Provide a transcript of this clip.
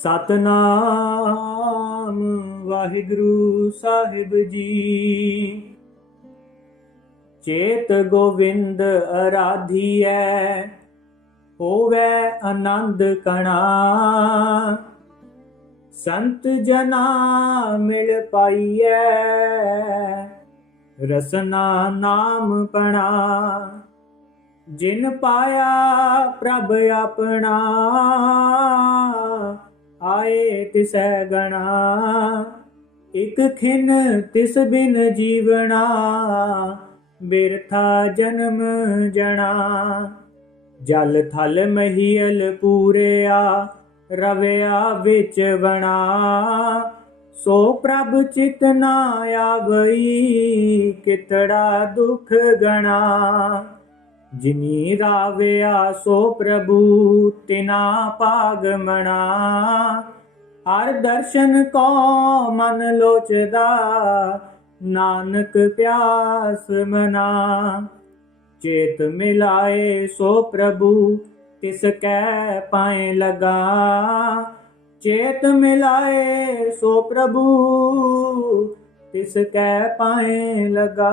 ਸਤਨਾਮ ਵਾਹਿਗੁਰੂ ਸਾਹਿਬ ਜੀ। ਚੇਤ ਗੋਵਿੰਦ ਅਰਾਧੀਐ, ਹੋਵੇ ਆਨੰਦ ਕਣਾ। ਸੰਤ ਜਨਾ ਮਿਲ ਪਾਈਐ, ਰਸਨਾ ਨਾਮ ਪਣਾ। ਜਿਨ ਪਾਇਆ ਪ੍ਰਭ ਆਪਣਾ ਆਏ ਤਿਸੈ ਗਣਾ, ਇਕ ਖਿਨ ਤਿਸ ਬਿਨ ਜੀਵਣਾ, ਬਿਰਥਾ ਜਨਮ ਜਣਾ। ਜਲ ਥਲ ਮਹੀਲ ਪੂਰਿਆ, ਰਵਿਆ ਵਿੱਚ ਵਣਾ। ਸੋ ਪ੍ਰਭ ਚਿਤ ਨਾ ਆਵਈ, ਕਿਤੜਾ ਦੁਖ ਗਣਾ। ਜਿਨੀ ਰਾਵਿਆ ਸੋ ਪ੍ਰਭੂ, ਤਿਨਾ ਭਾਗ ਮਣਾ ਹਰ ਦਰਸ਼ਨ ਕੋ ਮਨ ਲੋਚਦਾ, ਨਾਨਕ ਪਿਆਸ ਮਨਾ। ਚੇਤ ਮਿਲਾਏ ਸੋ ਪ੍ਰਭੂ, ਤਿਸ ਕੈ ਪਾਏ ਲਗਾ। ਚੇਤ ਮਿਲਾਏ ਸੋ ਪ੍ਰਭੂ, ਤਿਸ ਕੈ ਪਾਏ ਲਗਾ।